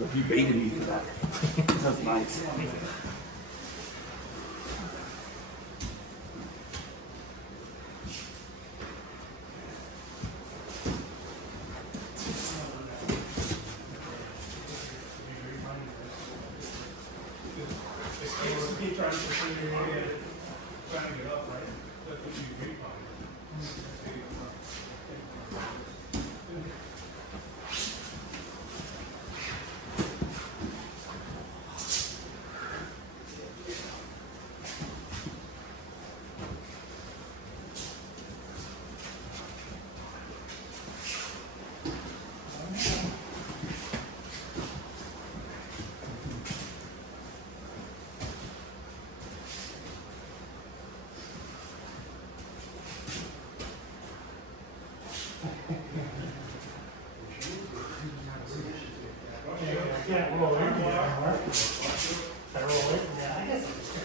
You baited me for that. That's nice. Can't roll in there anymore. I roll away from that. I guess I'm just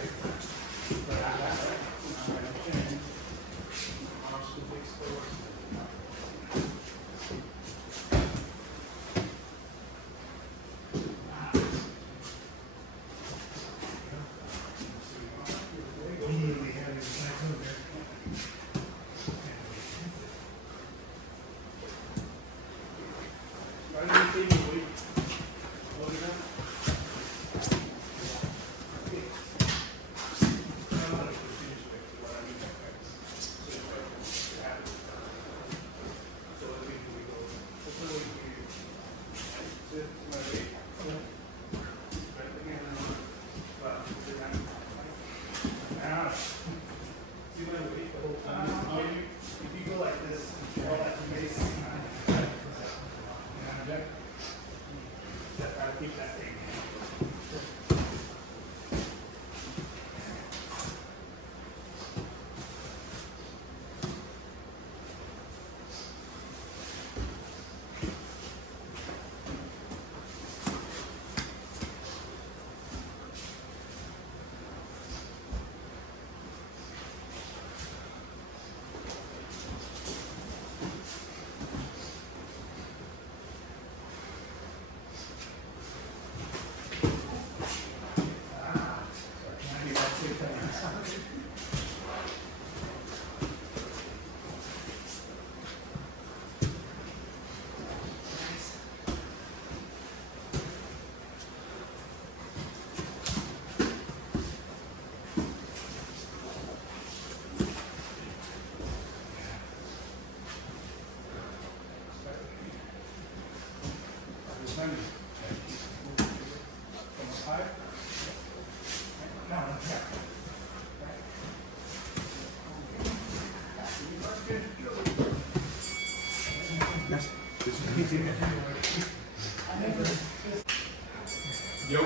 Yo.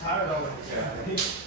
tired of it.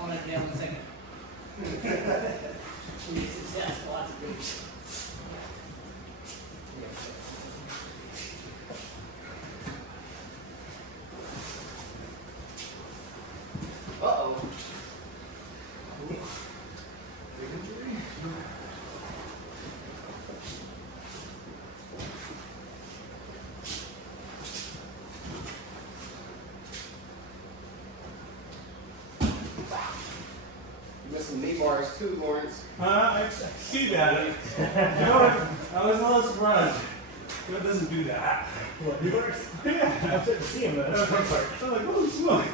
On that down in a second. We need success, lots of good. Uh-oh. You missed some knee bars too, Lawrence. I see that. You know what? I was a little surprised. It doesn't do that. What, you were? Yeah. I couldn't see him, but I'm like, oh, smoke.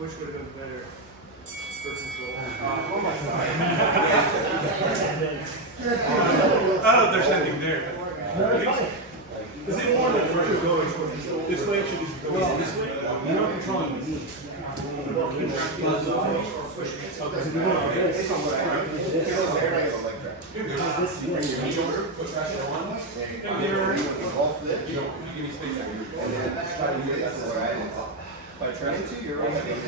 which would have been better for control? Oh my God. I don't know if there's anything there. Is it more than we're going this way? Should it go this way? You're not controlling the knee. By trying to, your arm can take it.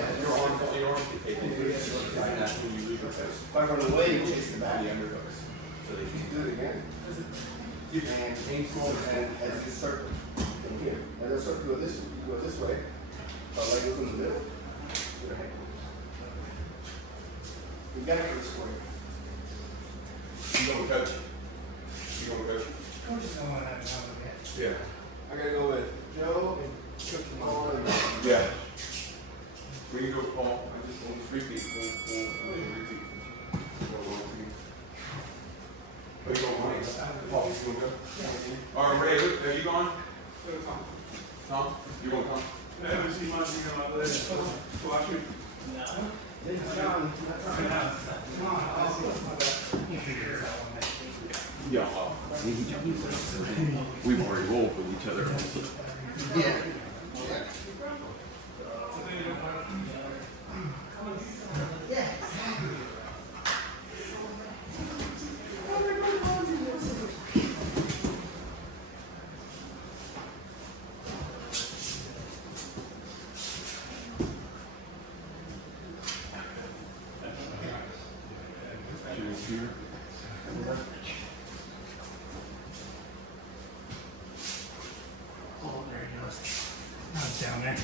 That's when you lose your focus. By running away, you chase the back. The underhooks. So they can do it again. And aim forward and as you start from here. And then start to go this way. Leg goes in the middle. You got it for the square. You go with coach. You go with coach. Coach is the one that knows it. Yeah. I gotta go with Joe and Coach Paul and yeah. When you go Paul, I just want to repeat. Repeat. Are you going, Paul, you want to go? All right, Ray, are you going? Tom? You want to come? I haven't seen much of my list. Watch you. No. John. Yeah. We've already rolled with each other. Yeah. Here. Oh, there he goes. Now it's down there.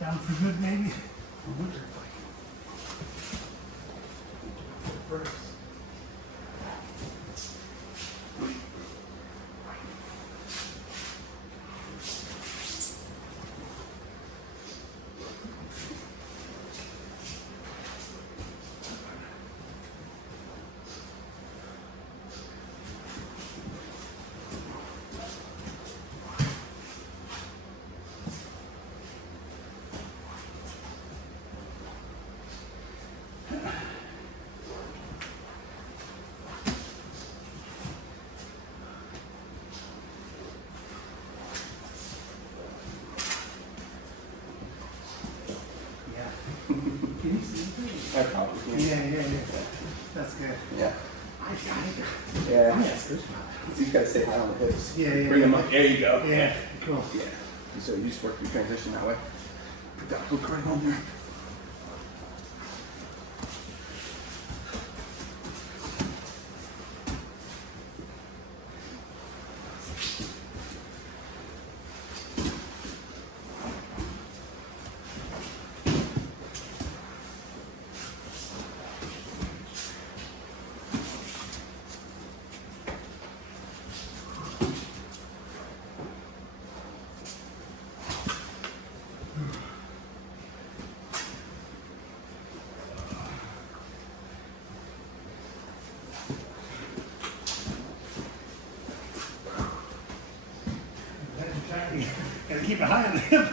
Down for good, maybe? I wonder if I can. First. Yeah. You just gotta stay high on the hips. Yeah. Bring them up. There you go. Yeah. Cool. Yeah. So you just work your transition that way. Put that hook right on there. Gotta keep it high on the hip.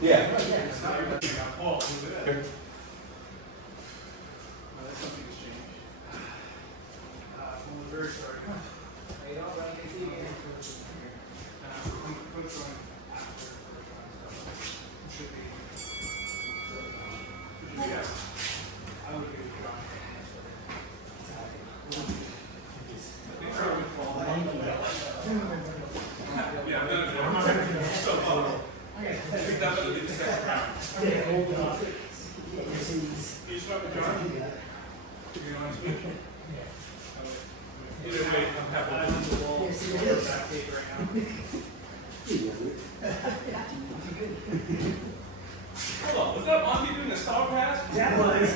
Yeah. Very sorry. You don't run into you. Which one after should be? Yeah. I would give it a try. Yeah, I'm gonna so I think that's what the second round. You start with John? You want to speak? Either way, I'm happy. Hold on, was that Monty doing the star pass? That was.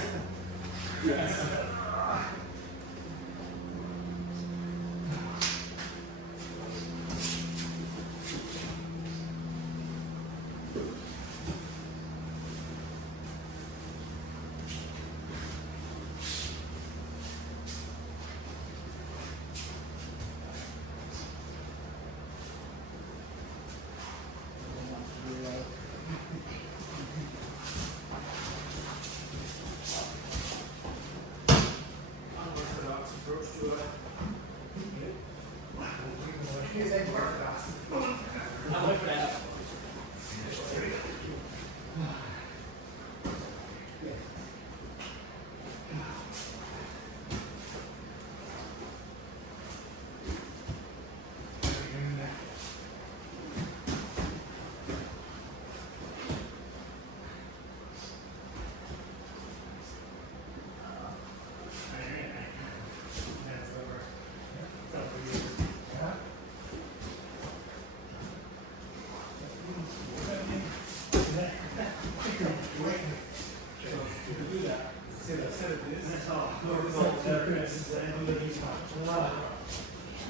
Unorthodox approach to it. I'm looking at it.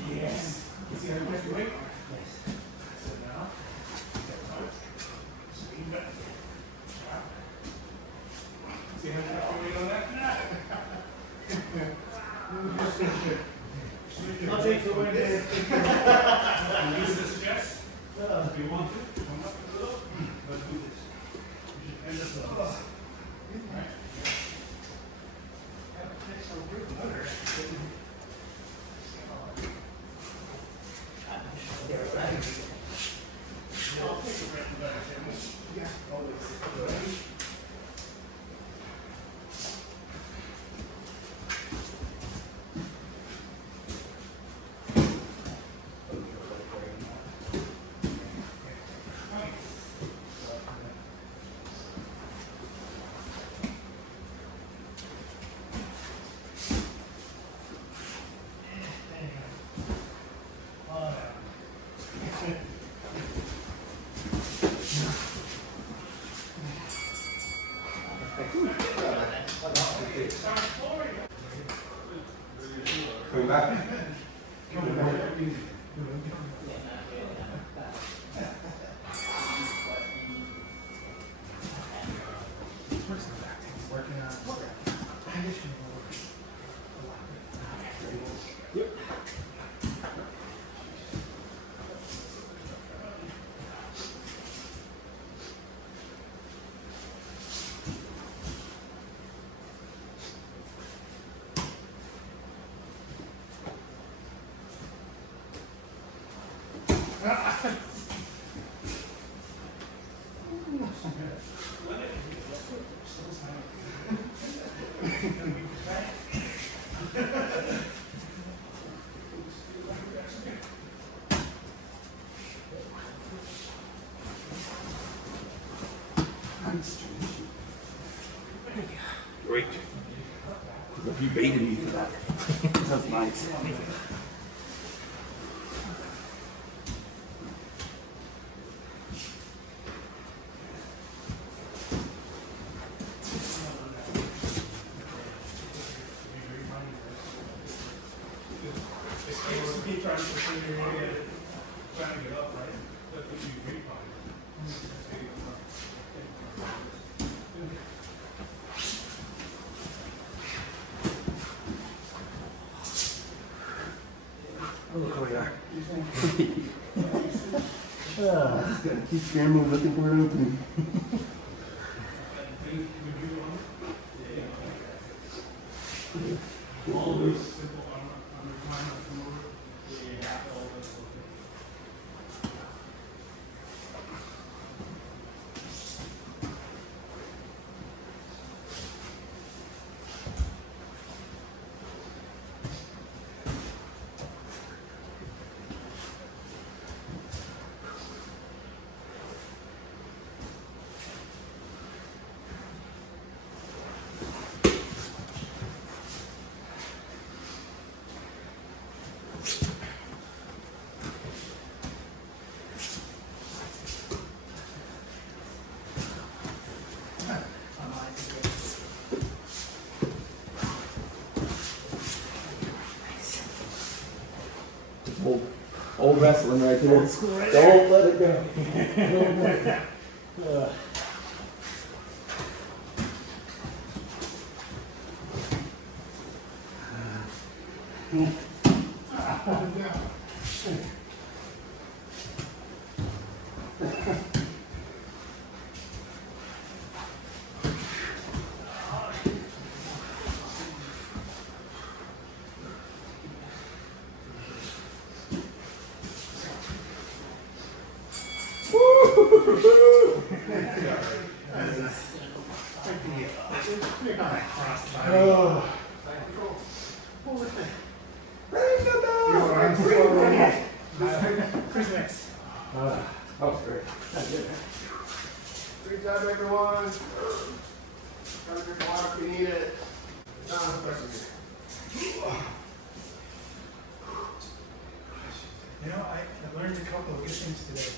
Yes. See how you push your weight? Yes. So now, lean back. See how you push your weight on that? I'll take the one there. Use this chest. If you want to, come up a little, but do this. And just like this. Right? Coming back. Working on conditioning. Great. You baited me for that. That's nice. Keep trying to continue trying to get up, right? That's what you agree upon. Oh, look where we are. Keep scrambling, looking for an opening. All those simple on requirement come over. Yeah, all those okay. Old wrestling right there. Old school right Don't let it go. Chris next. That was great. Great job, everyone. Try to drink water if you need it. No questions. You know, I learned a couple of good things today.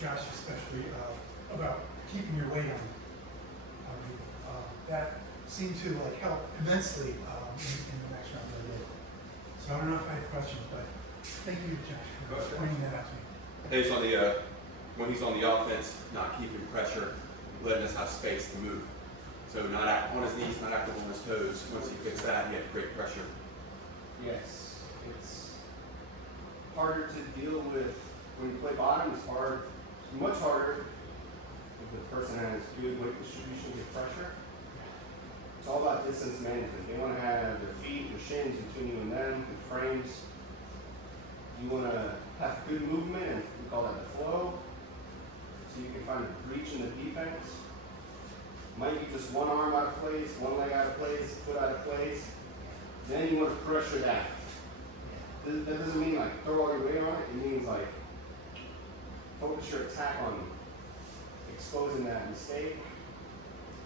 Josh especially, about keeping your weight on. That seemed to like help immensely in the next round of the day. So I don't know if I have questions, but thank you, Josh, for pointing that out to me. He's on the, when he's on the offense, not keeping pressure, letting us have space to move. So not act on his knees, not active on his toes. Once he fixed that, he had great pressure. Yes, it's harder to deal with when you play bottom. It's hard, it's much harder if the person has good weight distribution, good pressure. It's all about distance management. They want to have their feet, their shins between you and them, good frames. You want to have good movement, and we call that the flow. So you can find a breach in the defense. Might be just one arm out of place, one leg out of place, foot out of place. Then you want to pressure that. That doesn't mean like throw all your weight on it. It means like focus your attack on exposing that mistake.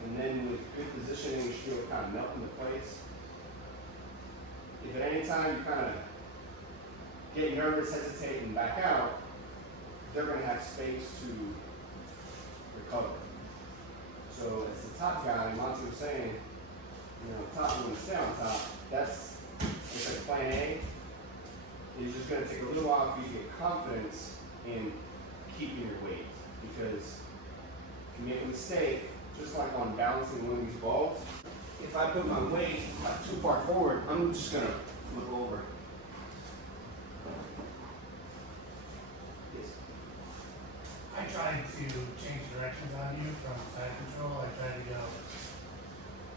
And then with good positioning, you should be able to kind of melt into place. If at any time you kind of get nervous, hesitate, and back out, they're going to have space to recover. So as the top guy, Monty was saying, you know, top you want to stay on top. That's like plan A. It's just going to take a little while for you to get confidence in keeping your weight, because if you make a mistake, just like on balancing one of these balls, if I put my weight like too far forward, I'm just going to flip over. Yes. I tried to change directions on you from side control. I tried to go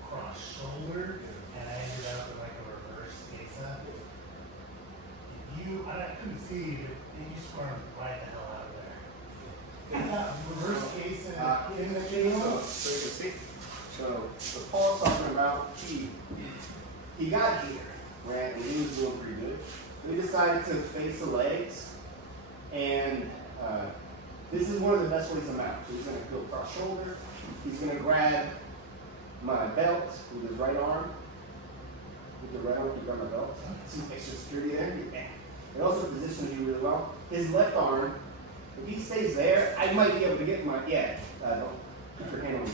cross shoulder, and I ended up with like a reverse mesa. I couldn't see, but you squirmed right the hell out of there. Reverse case in the channel. So you can see. So Paul's talking about he got here, right, and he was doing pretty good. We decided to face the legs and This is one of the best ways to mount. So he's gonna go cross shoulder. He's gonna grab my belt with his right arm. With the right arm, he grab my belt. Some extra security there. It also positions you really well. His left arm, if he stays there, I might be able to get my, don't put your hand on me.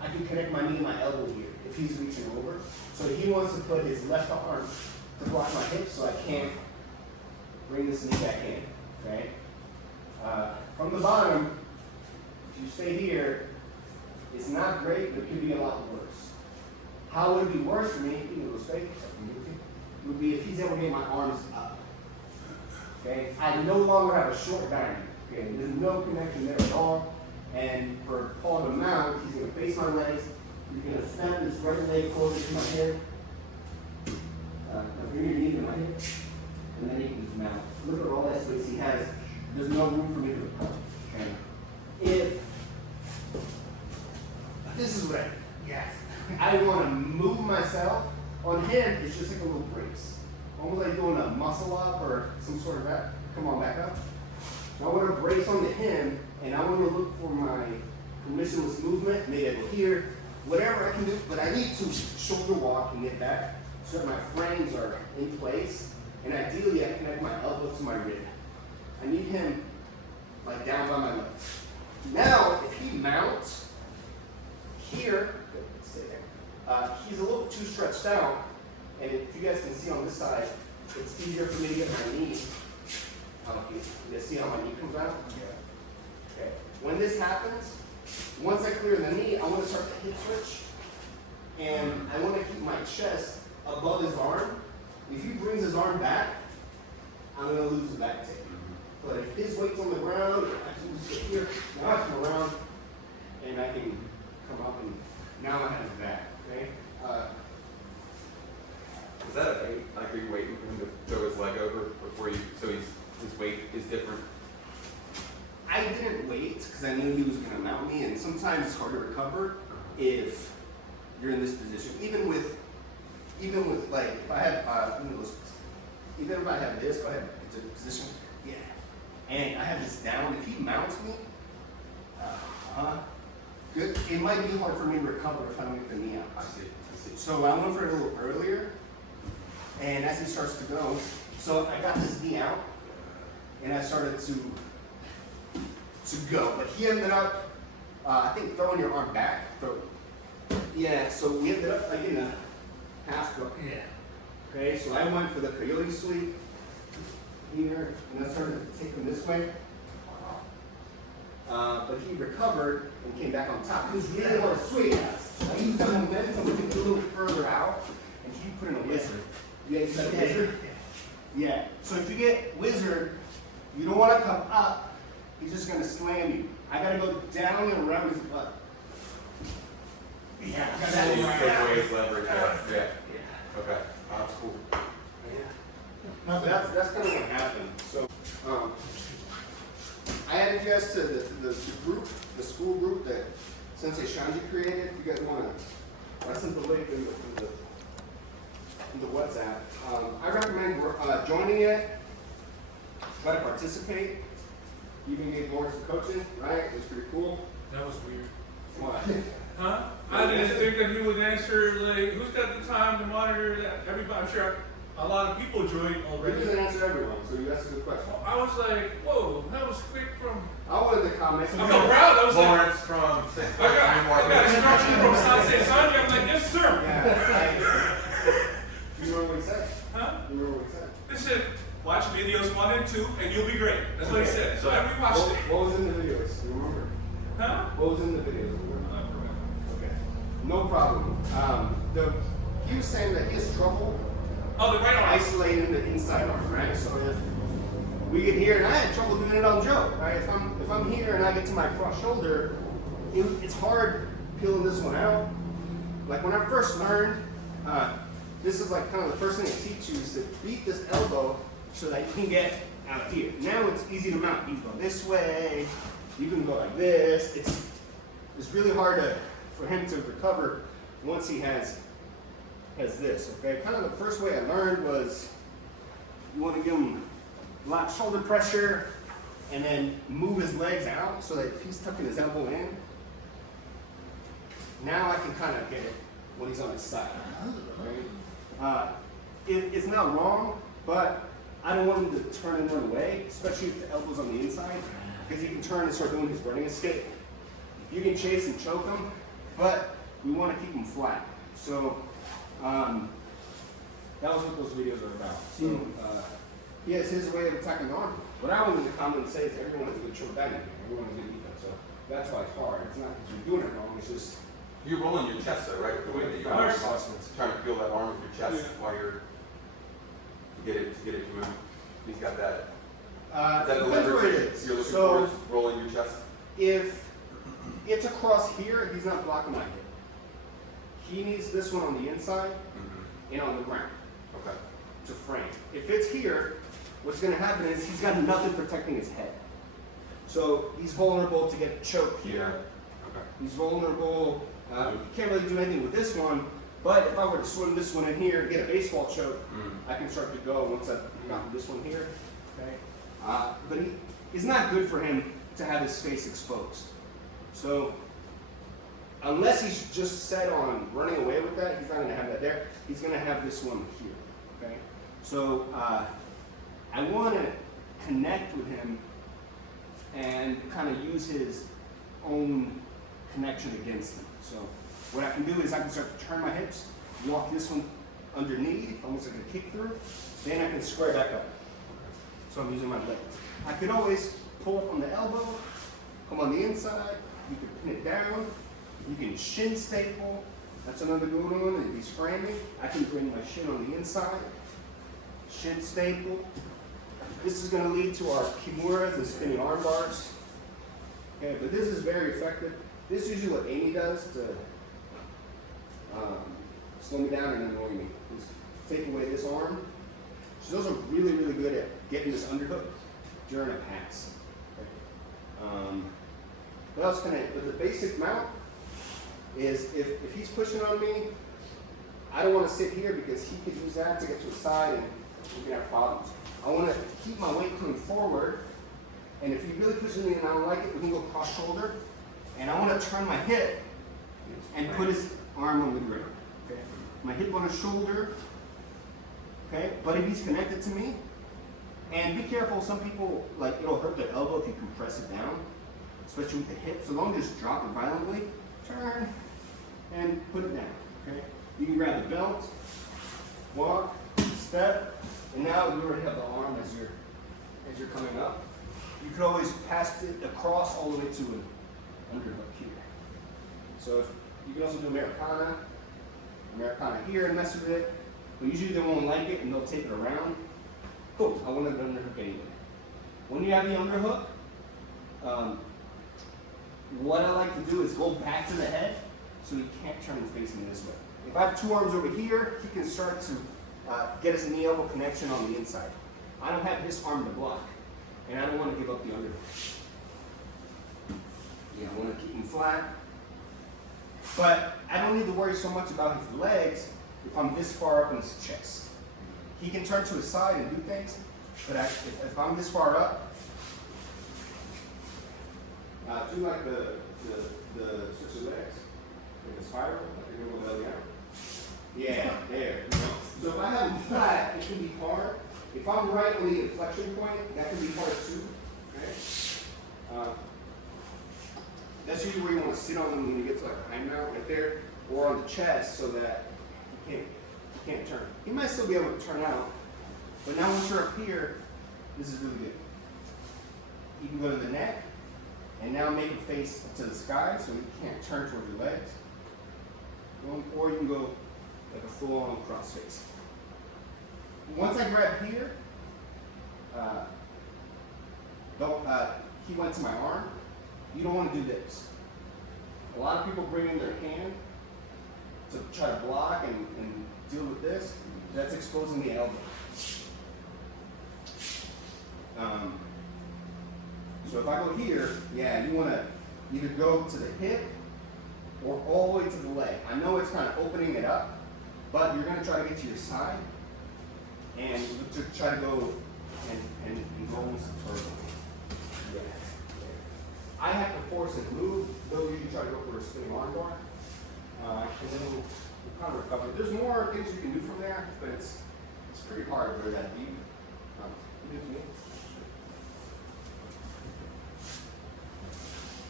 I can connect my knee and my elbow here if he's reaching over. So he wants to put his left arm to block my hips so I can't bring this knee back in, okay? From the bottom, if you stay here, it's not great, but it could be a lot worse. How would it be worse for me, would be if he's able to get my arms up, okay? I no longer have a short diamond, okay? There's no connection there at all. And for Paul to mount, he's going to face my legs. He's going to snap his right leg closer to my head. Bring your knee to my hip. And then he can just mount. Look at all that space he has. There's no room for me to recover. Okay? If this is right, yes. I want to move myself. On him, it's just like a little brace. Almost like doing a muscle up or some sort of that. Come on, back up. So I want to brace onto him. And I want to look for my permissionless movement, maybe I go here, whatever I can do, but I need to shoulder walk and get back so that my frames are in place. And ideally, I connect my elbow to my rib. I need him like down by my leg. Now, if he mounts here, stay there, he's a little too stretched out. And if you guys can see on this side, it's easier for me to get my knee. You guys see how my knee comes out? Okay. When this happens, once I clear the knee, I want to start the hip switch. And I want to keep my chest above his arm. If he brings his arm back, I'm going to lose the back tape. But if his weight's on the ground, I can just sit here. Now I come around, and I can come up, and now I have his back. Okay? Is that a weight? Like, are you waiting for him to throw his leg over before you, so his weight is different? I didn't wait because I knew he was going to mount me, and sometimes it's hard to recover if you're in this position. Even with like if I have even if I have this, if I have a position, yeah, and I have this down. If he mounts me, good. It might be hard for me to recover if I don't get the knee out. I see. So I went for it a little earlier, and as he starts to go, so I got this knee out, and I started to go, but he ended up, I think, throwing your arm back. Yeah, so we ended up like in a half hook. Yeah. Okay, so I went for the coyote sweep here, and I started to take him this way. But he recovered and came back on top. He was really hard to sweep. Like, he was doing momentum, we could a little further out, and he put in a wizard. You guys got a wizard? Yeah. So if you get wizard, you don't want to come up. He's just going to slam you. I got to go down and around his butt. Yeah. So you take away his leverage. Yeah. Okay. That's cool. No, that's kind of what happened. So I added you guys to the group, the school group that Sensei Shanji created. If you guys want to, I sent the link in the WhatsApp. I recommend joining it. Try to participate. Even get more coaching, right? It was pretty cool. That was weird. What? Huh? I didn't think that he would answer, like, who's got the time to monitor that? Everybody, I'm sure a lot of people joined He already. doesn't answer everyone, so you asked a good question. I was like, whoa, that was quick from. I wanted to comment. I'm so proud. I was like, Lawrence from I got instruction from Sensei Sanji. I'm like, yes, sir. Do you remember what he said? Huh? Do you remember what he said? He said, watch videos 1 and 2, and you'll be great. That's what he said. So I rewatched it. What was in the videos? Do you remember? Huh? What was in the videos? Okay. No problem. He was saying that he has trouble Oh, the right arm. isolating the inside arm, right? So if we get here, and I had trouble doing it on Joe, right? If I'm here and I get to my cross shoulder, it's hard peeling this one out. Like when I first learned, this is like kind of the first thing they teach you is to beat this elbow so that you can get out here. Now it's easy to mount. You can go this way, you can go like this. It's really hard for him to recover once he has this, okay? Kind of the first way I learned was you want to give him lot shoulder pressure, and then move his legs out so that if he's tucking his elbow in, now I can kind of get it when he's on his side. Right? It's not wrong, but I don't want him to turn and run away, especially if the elbow's on the inside, because he can turn and start doing his running escape. You can chase and choke him, but we want to keep him flat. So that was what those videos are about. So he has his way of attacking the arm. What I want to commonly say is everyone has a good short bag in here. Everyone has a good defense. So that's why it's hard. It's not because you're doing it wrong. It's just You're rolling your chest though, right? The way that you're trying to feel that arm with your chest while you're to get it to move. He's got that. Is that the depends where it leverage is. you're looking So for? Rolling your chest. if it's across here, he's not blocking my hip. He needs this one on the inside and on the ground Okay. to frame. If it's here, what's going to happen is he's got nothing protecting his head. So he's vulnerable to get choked here. Okay. He's vulnerable. You can't really do anything with this one. But if I were to swim this one in here and get a baseball choke, I can start to go once I've gotten this one here. Okay. But it's not good for him to have his face exposed. So unless he's just set on running away with that, he's not going to have that there. He's going to have this one here. Okay. So I want to connect with him and kind of use his own connection against him. So what I can do is I can start to turn my hips, walk this one underneath, almost like a kick through, then I can square back up. So I'm using my legs. I could always pull up on the elbow, come on the inside, you can pin it down, you can shin staple, that's another good one, if he's framing. I can bring my shin on the inside, shin staple. This is going to lead to our kimuras and spinning arm bars. Okay, but this is very effective. This is usually what Amy does to slow me down and annoy me. Is take away this arm. So those are really, really good at getting this underhook during a pass. Okay. What else can I, but the basic mount is if he's pushing on me, I don't want to sit here because he could use that to get to the side and we can have problems. I want to keep my weight coming forward, and if he really pushes me and I don't like it, we can go cross shoulder, and I want to turn my hip and put his arm on the ground. Okay? My hip on his shoulder, okay? But if he's connected to me, and be careful, some people, like, it'll hurt their elbow if you compress it down, especially with the hip, so don't just drop it violently. Turn, and put it down, okay? You can grab the belt, walk, step, and now you already have the arm as you're coming up. You could always pass it across all the way to an underhook here. So if, you can also do Americana here and mess with it, but usually they won't like it and they'll take it around. Cool, I wanted an underhook anyway. When you have the underhook, what I like to do is go back to the head so he can't turn and face me this way. If I have two arms over here, he can start to get his knee elbow connection on the inside. I don't have this arm to block, and I don't want to give up the underhook. Yeah, I want to keep him flat. But I don't need to worry so much about his legs if I'm this far up in his chest. He can turn to his side and do things, but if I'm this far up, do like the switch of legs, like a spiral, like you're going to go belly out. Yeah, there. So if I have him flat, it can be hard. If I'm right on the inflection point, that can be hard too. Okay. That's usually where you want to sit on them when you get to like a high mount right there, or on the chest, so that he can't turn. He might still be able to turn out, but now once you're up here, this is really good. You can go to the neck, and now make it face to the sky so you can't turn towards your legs. Or you can go like a full-on cross face. Once I grab here, he went to my arm. You don't want to do this. A lot of people bring in their hand to try to block and deal with this. That's exposing the elbow. So if I go here, yeah, you want to either go to the hip or all the way to the leg. I know it's kind of opening it up, but you're going to try to get to your side and to try to go and rolling some sort of. Yeah. I have to force it to move. They'll usually try to go for a spinning arm bar. And then we'll kind of recover. There's more things you can do from there, but it's pretty hard to go that deep. Give it to me.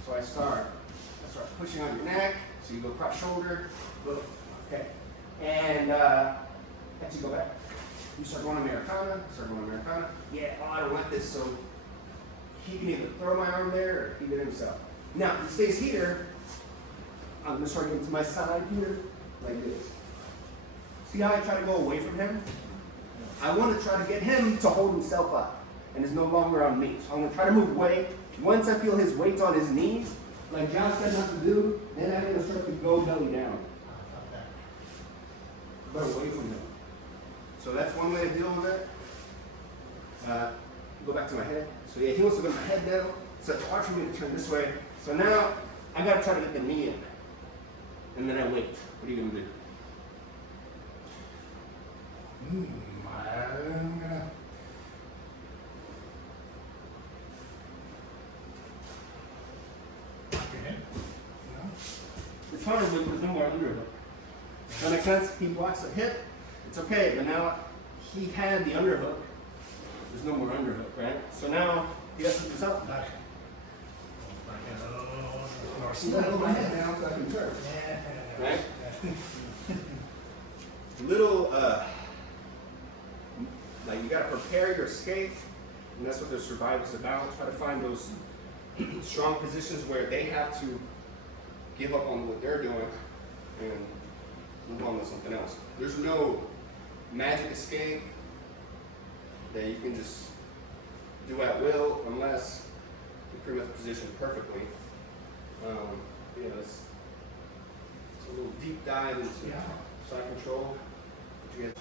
So I start pushing on your neck. So you go cross shoulder. Look. Okay. And as you go back, you start going Americana. Yeah, oh, I don't want this. So he can either throw my arm there or keep it himself. Now, if he stays here, I'm going to start getting to my side here, like this. See how I try to go away from him? I want to try to get him to hold himself up and is no longer on me. So I'm going to try to move away. Once I feel his weight's on his knees, like John said not to do, then I'm going to start to go belly down. But away from him. So that's one way to deal with it. Go back to my head. So yeah, he wants to go to my head now. So it's hard for me to turn this way. So now I got to try to get the knee in. And then I wait. What are you going to do? I'm gonna. It's hard when there's no more underhook. That makes sense? He blocks the hip. It's okay, but now he had the underhook. There's no more underhook, right? So now he has to do something. Hold my head down so I can turn. Right? Little, like you gotta prepare your escape, and that's what the survival's about. Try to find those strong positions where they have to give up on what they're doing and move on to something else. There's no magic escape that you can just do at will unless you pretty much position perfectly. Yeah, it's a little deep dive into side control. You guys-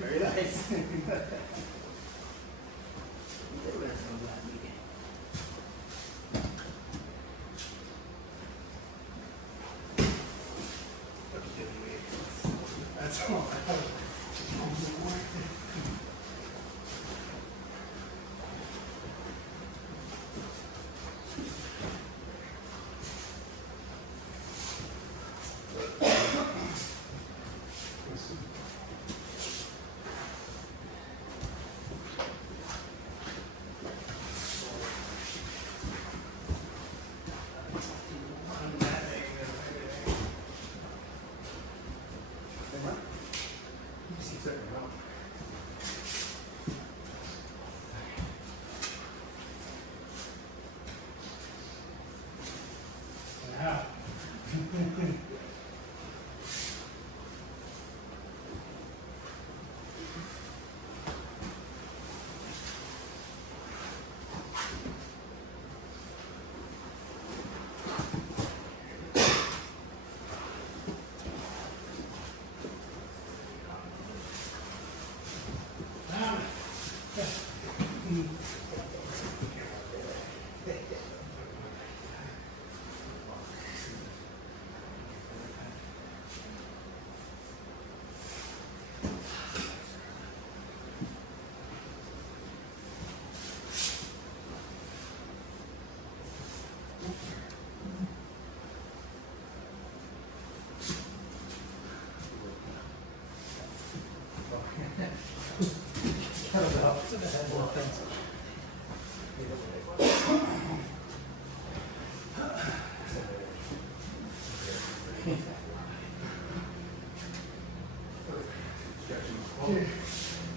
Very nice. That's all. Yeah.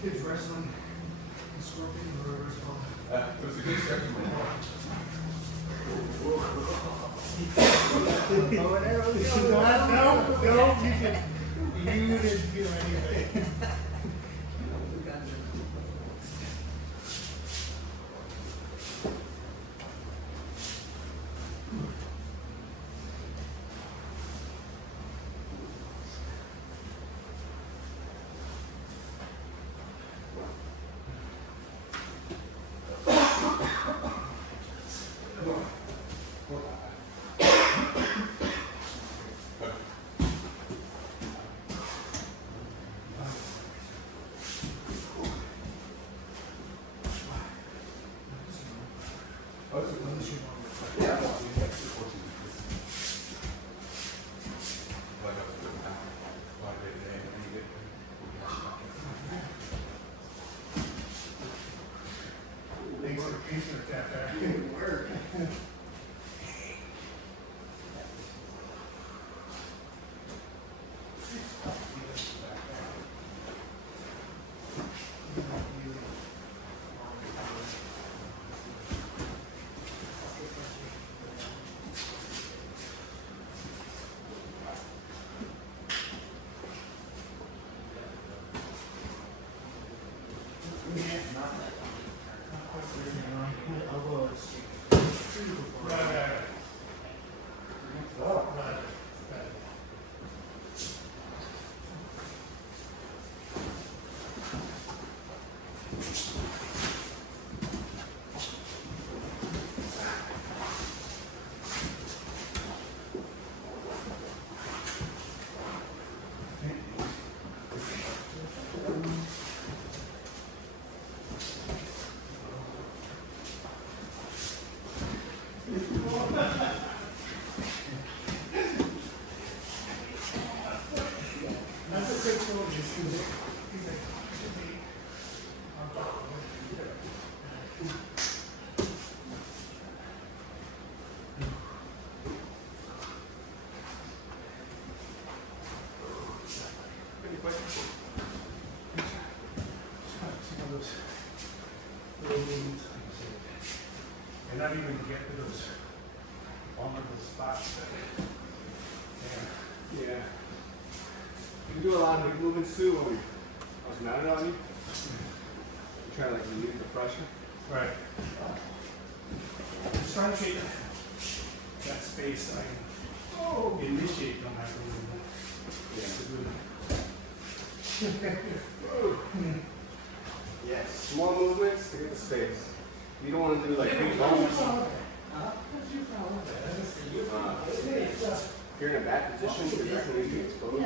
Kids wrestling, and scorpion, or whatever it's called. It was a good stretching moment. You didn't feel anything. Thanks for the piece of that there. Good work. And not even get to those vulnerable spots that, Yeah. You do a lot of big movements too when I was mounted on you. You try to like relieve the pressure. right. Just trying to get that space I can initiate on that movement. Yes. Small movements to get the space. You don't want to do like big movements. If you're in a back position, you're not going to be exposed.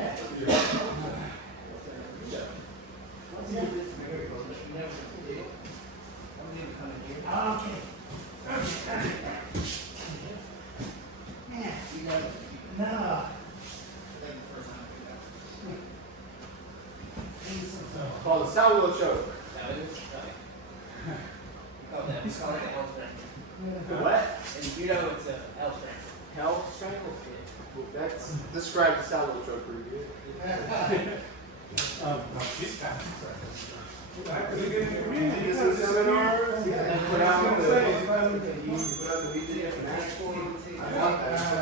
No. Called the salvo choke. What? And you know it's a L strength. Hell strangle? That's describes the salvo choke pretty good. She's got This is seminars, yeah, you put out the, you put out the weekly international. I want that.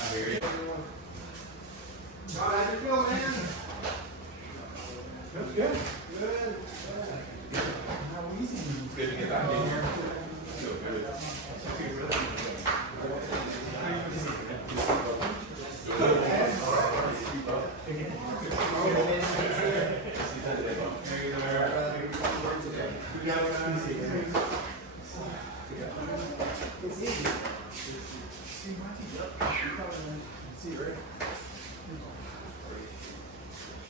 I hear you. John, how'd you feel, man? That's good. Good. It's good to get back in here. Feel good. It's easy.